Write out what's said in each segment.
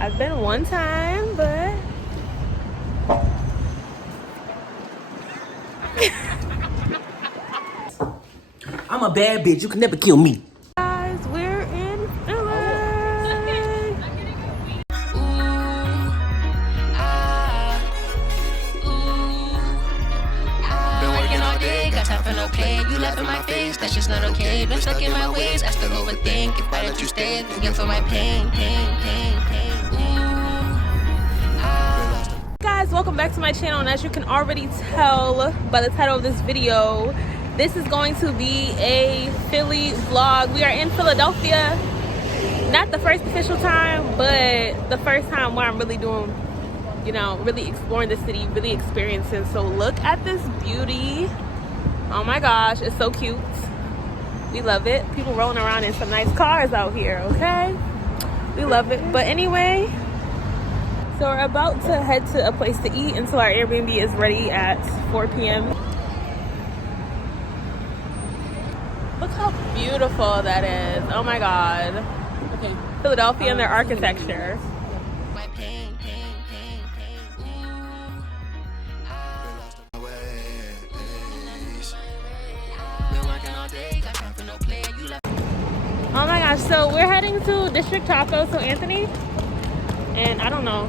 I've been one time, but I'm a bad bitch. You can never kill me. guys, we're in LA. Been working all day, got time for no play. You laugh in my face, that's just not okay. Been stuck in my ways, I still overthink. If I let you stay, then you'll feel my pain. Guys, welcome back to my channel, and as you can already tell by the title of this video, this is going to be a Philly vlog. We are in Philadelphia. Not the first official time, but the first time where I'm really doing, you know, really exploring the city, really experiencing. So look at this beauty. Oh my gosh, it's so cute. We love it. People rolling around in some nice cars out here, okay? We love it. But anyway, so we're about to head to a place to eat until our Airbnb is ready at 4 p.m. Look how beautiful that is. Oh my God. Okay. Philadelphia and their architecture. My pain. Been working all day, got time for no play. You left. Oh my gosh, so we're heading to District Taco, so Anthony, and I don't know.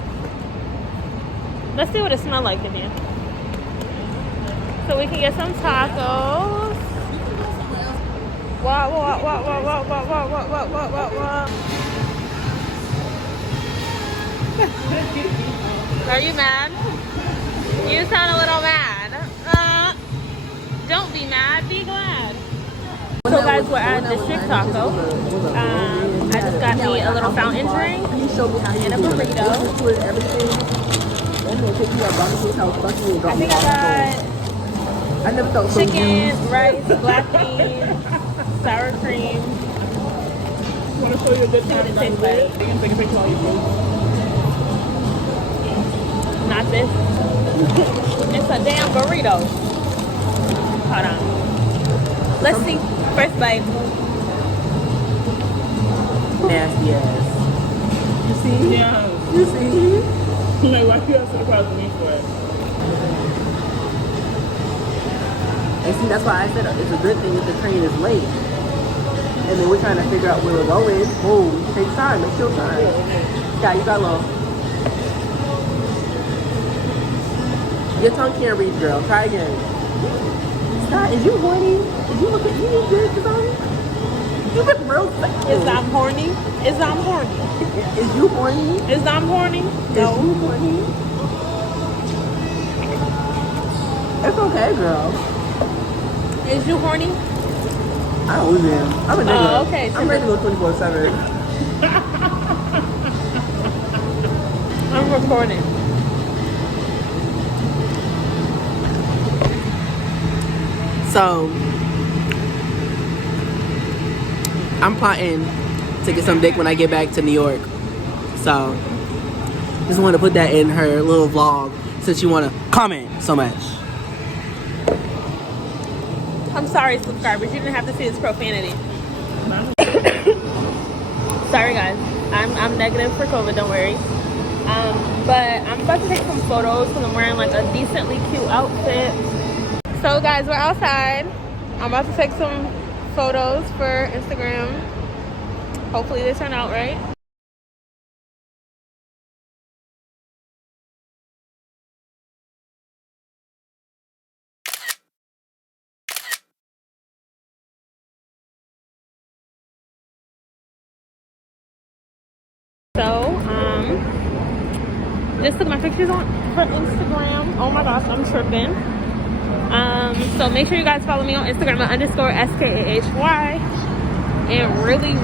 Let's see what it smells like in here. So we can get some tacos. What? Are you mad? You sound a little mad. Don't be mad, be glad. So guys, we're at District Taco. I just got me a little fountain drink and a burrito. I think I got chicken, rice, black beans, sour cream. Want to show you a good See what time? it tastes like. You can take a picture of all your food. Not this. It's a damn burrito. Hold on. Let's see. First bite. Nasty ass. You see? Yeah. You see? Like, why you have to surprise me for it? And see, that's why I said it's a good thing if the train is late. And then we're trying to figure out where we're going. Boom. Take time. It's still time. Yeah, you got low. Your tongue can't read, girl. Try again. Scott, is you horny? Is you looking? You need good or something? You look real sexy. Is I'm horny? Is I'm horny? Is you horny? Is I'm horny? Is you horny? It's okay, girl. Is you horny? I don't live in. I'm a nigga. Oh, okay. I'm ready to go 24/7. I'm recording. So, I'm plotting to get some dick when I get back to New York. So, just wanted to put that in her little vlog since you want to comment so much. I'm sorry, subscribers. You didn't have to see this profanity. Sorry, guys. I'm negative for COVID. Don't worry. But I'm about to take some photos because I'm wearing like a decently cute outfit. So, guys, we're outside. I'm about to take some photos for Instagram. Hopefully, they turn out right. So, just took my pictures on for Instagram. Oh my gosh, I'm tripping. So make sure you guys follow me on Instagram at _SKAHY and really, you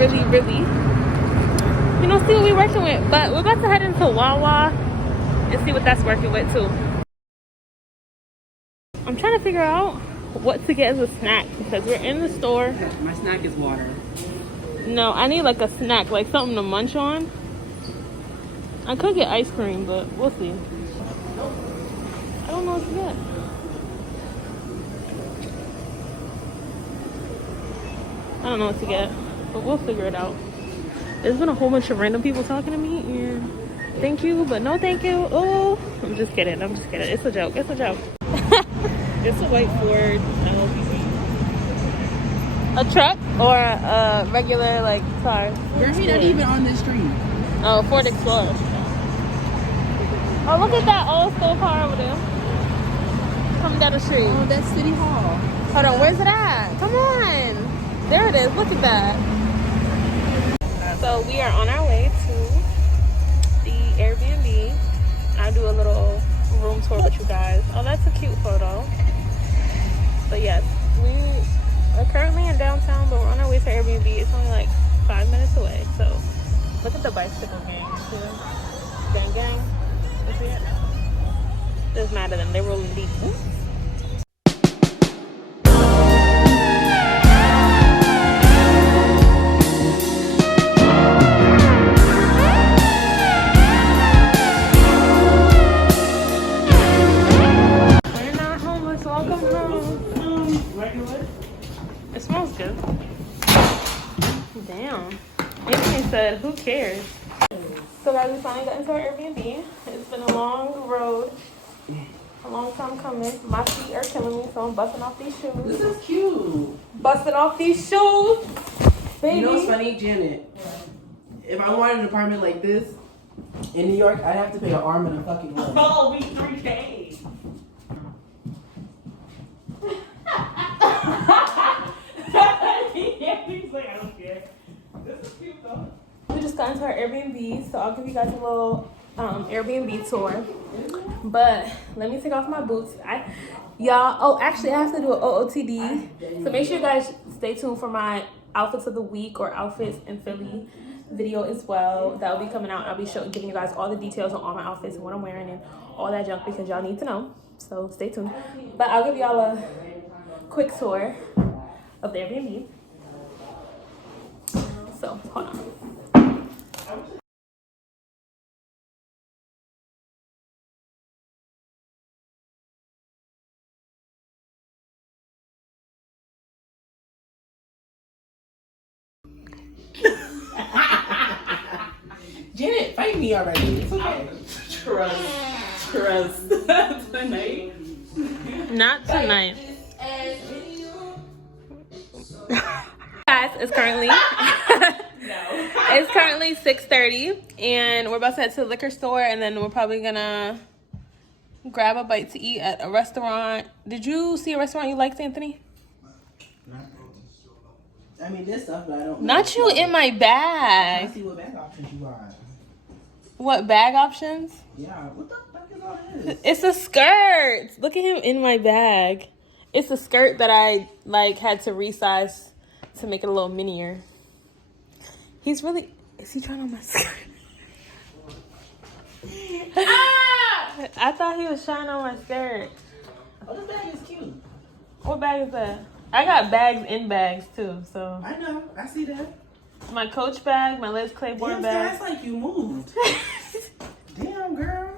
know, see what we're working with. But we're about to head into Wawa and see what that's working with too. I'm trying to figure out what to get as a snack because we're in the store. My snack is water. No, I need like a snack, like something to munch on. I could get ice cream, but we'll see. I don't know what to get. I don't know what to get, but we'll figure it out. There's been a whole bunch of random people talking to me, and Thank you, but no thank you. Oh, I'm just kidding. I'm just kidding. It's a joke. It's a joke. It's a white Ford LPV. A truck or a regular like car? Girl, he not even on this street. Oh, Ford Explorer. Oh, look at that old school car over there. Coming down the street. Oh, that's City Hall. Hold on, where's it at? Come on. There it is. Look at that. So we are on our way to the Airbnb. I'll do a little room tour with you guys. Oh, that's a cute photo. But yes, we are currently in downtown, but we're on our way to Airbnb. It's only like 5 minutes away. So look at the bicycle gang. See them? Gang gang. You see it? Doesn't matter them. They're rolling deep. We're not homeless. Welcome home. Regular? It smells good. Damn. Anthony said, who cares? So guys, we finally got into our Airbnb. It's been a long road. A long time coming. My feet are killing me, so I'm busting off these shoes. This is cute. Busting off these shoes. Baby. You know what's funny, Janet? If I wanted an apartment like this in New York, I'd have to pay an arm and a fucking leg. Oh, we 3K. He's like, I don't care. This is cute though. We just got into our Airbnb, so I'll give you guys a little Airbnb tour. But let me take off my boots. Y'all, oh, actually, I have to do an OOTD. So make sure you guys stay tuned for my outfits of the week or outfits in Philly video as well. That will be coming out. I'll be giving you guys all the details on all my outfits and what I'm wearing and all that junk because y'all need to know. So stay tuned. But I'll give y'all a quick tour of the Airbnb. So, hold on. Janet, fight me already. It's okay. Trust. Tonight. Not tonight. Guys, it's currently it's currently 6:30 and we're about to head to the liquor store and then we're probably gonna grab a bite to eat at a restaurant. Did you see a restaurant you liked, Anthony? I mean, this stuff, but I don't. Not you in my I bag. see what bag options you got. What bag options? Yeah, what the fuck is all this? It's a skirt. Look at him in my bag. It's a skirt that I like had to resize to make it a little minier. He's really. Is he trying on my skirt? I thought he was trying on my skirt. Oh, this bag is cute. What bag is that? I got bags in bags too. So I know. I see that. my Coach bag, my Liz Claiborne Damn, bag. it's like you moved. Damn, girl.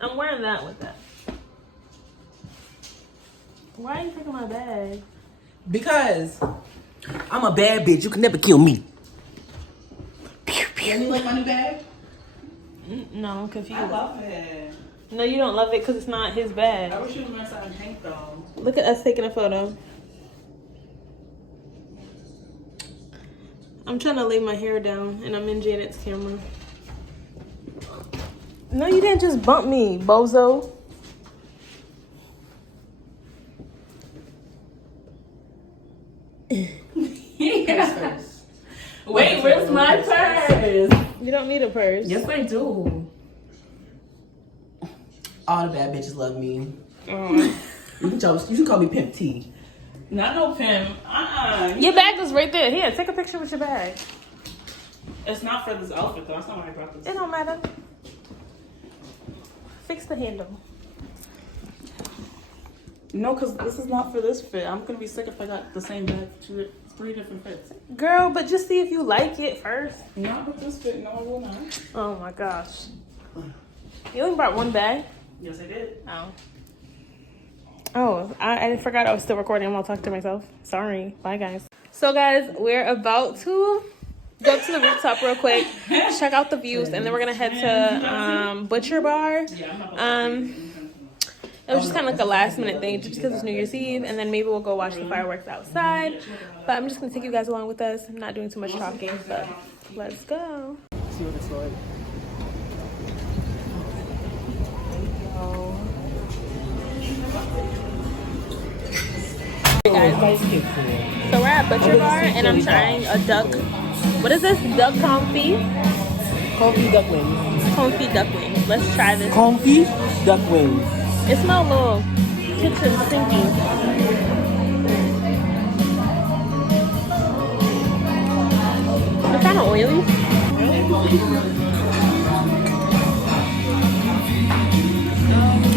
I'm wearing that with that. Why are you taking my bag? Because I'm a bad bitch. You can never kill me. You like my new bag? No, I'm confused. I love it. No, you don't love it because it's not his bag. I wish you was wearing something pink though. Look at us taking a photo. I'm trying to lay my hair down and I'm in Janet's camera. No, you didn't just bump me, bozo. Yes. Wait, where's my purse? You don't need a purse. Yes, I do. All the bad bitches love me. Oh. You can call me Pimp T. Not no pimp. Your bag is right there. Here, take a picture with your bag. It's not for this outfit though. That's not why I brought It this. don't matter. Fix the handle. No, because this is not for this fit. I'm gonna be sick if I got the same bag for 3 different fits. Girl, but just see if you like it first. Not with this fit. No, I will not. Oh my gosh. You only brought one bag? Yes, I did. Oh. Oh, I forgot I was still recording. I'm gonna talk to myself. Sorry. Bye, guys. So, guys, we're about to go up to the rooftop real quick, check out the views, and then we're gonna head to Butcher Bar. It was just kind of like a last minute thing just because it's New Year's Eve, and then maybe we'll go watch the fireworks outside. But I'm just gonna take you guys along with us. I'm not doing too much talking, but let's go. See what it's like. Hey guys, so we're at Butcher Bar, and I'm trying a duck. What is this? Duck confit? Confit duck wings. Confit duck wings. Let's try this. Confit duck wings. It smells a little kitchen sinky. It's kind of oily.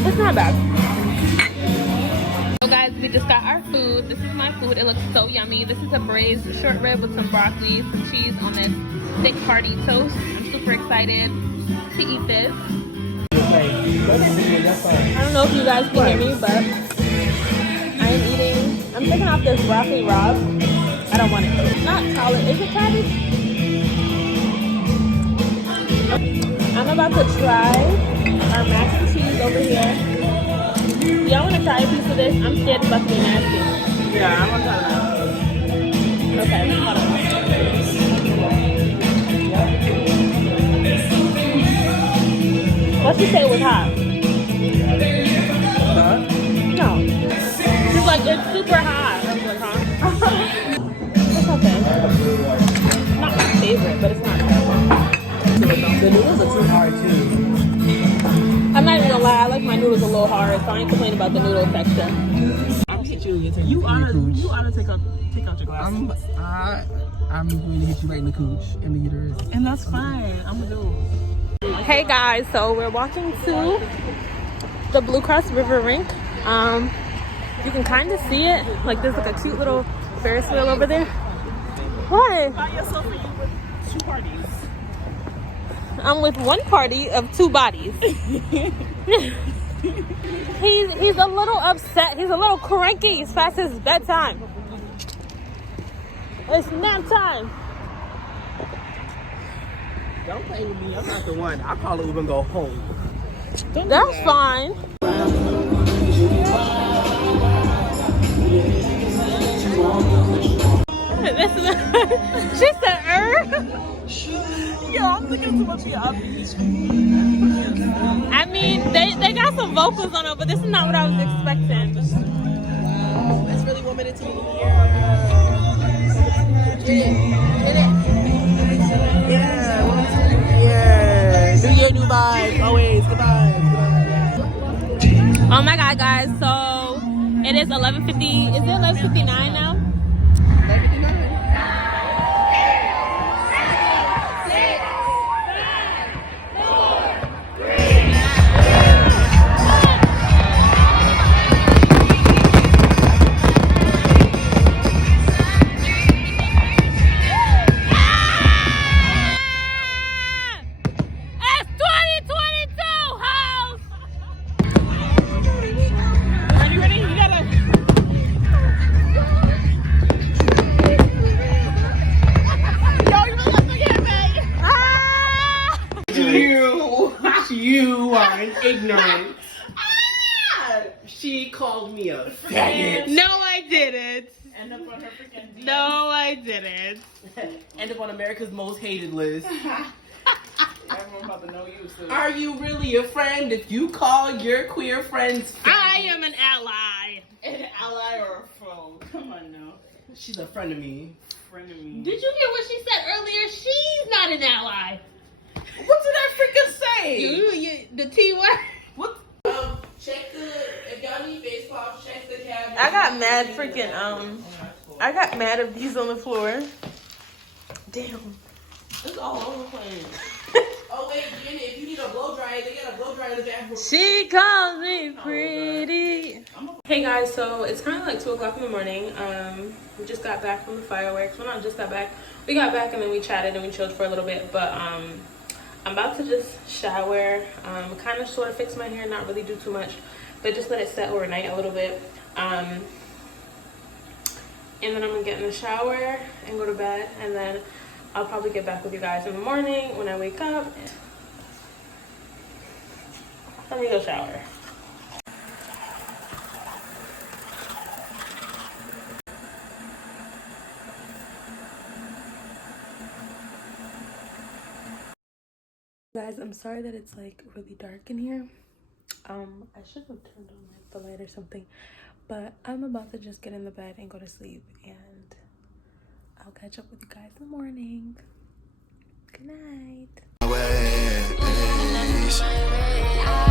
It's not bad. So guys, we just got our food. This is my food. It looks so yummy. This is a braised short rib with some broccoli, some cheese on this thick hearty toast. I'm super excited to eat this. I don't know if you guys can hear me, but I'm taking off this broccoli rabe. I don't want it. It's not collard. Is it cabbage? I'm about to try our mac and cheese over here. Y'all want to try a piece of this? I'm scared it's about to be nasty. Yeah, I want to try that. Okay, hold on. Let's just say it was hot. No. It's like, it's super hot. I was like, huh? It's okay. It's not my favorite, but it's not terrible. The noodles are too hard too. I'm not even gonna lie, I like my noodles a little hard, so I ain't complaining about the noodle texture. I'm hit you. You ought to take out your glasses. I'm going to hit you right in the cooch, in the uterus. And that's fine. I'm gonna do it. Hey guys, so we're walking to the Blue Cross River Rink. You can kind of see it. Like there's like a cute little Ferris wheel over there. What? By yourself or you with two parties? I'm with one party of two bodies. He's a little upset. He's a little cranky. It's past his bedtime. It's nap time. Don't play with me. I'm not the one. I'll call Uber and go home. That's fine. This is she said, Yo, I'm thinking too much of your obvious. I mean, they got some vocals on it, but this is not what I was expecting. Wow, that's really 1 minute to me. Yeah. New year, new vibes. Always good vibes. Oh my god, guys! So it is 11:50. Is it 11:59 now? 11:59. You are an ignorant. She called me a faggot. No, I didn't. End up on her freaking DM. No, I didn't. End up on America's most hated list. Everyone about to know you soon. Are you really a friend if you call your queer friends faggot? I am an ally. An ally or a foe? Come on now. She's a friend of me. Friend of me. Did you hear what she said earlier? She's not an ally. What did I freaking say? You the T word. What? Check if y'all need face cloths, check the cabinet. I got mad freaking I got mad of these on the floor. Damn. It's all over the place. Oh wait, Jenny, if you need a blow dryer, they got a blow dryer in the bathroom. She calls me pretty. Hey guys, so it's kind of like 2 o'clock in the morning. We just got back from the fireworks. Well, not just got back. We got back and then we chatted and we chilled for a little bit. But I'm about to just shower, kind of sort of fix my hair, not really do too much, but just let it set overnight a little bit. And then I'm gonna get in the shower and go to bed, and then I'll probably get back with you guys in the morning when I wake up. Let me go shower. Guys, I'm sorry that it's like really dark in here. I should have turned on like the light or something, but I'm about to just get in the bed and go to sleep, and I'll catch up with you guys in the morning. Good night.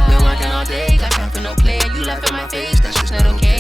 Been working all day, got time for no play. You laugh in my face, that's just not okay.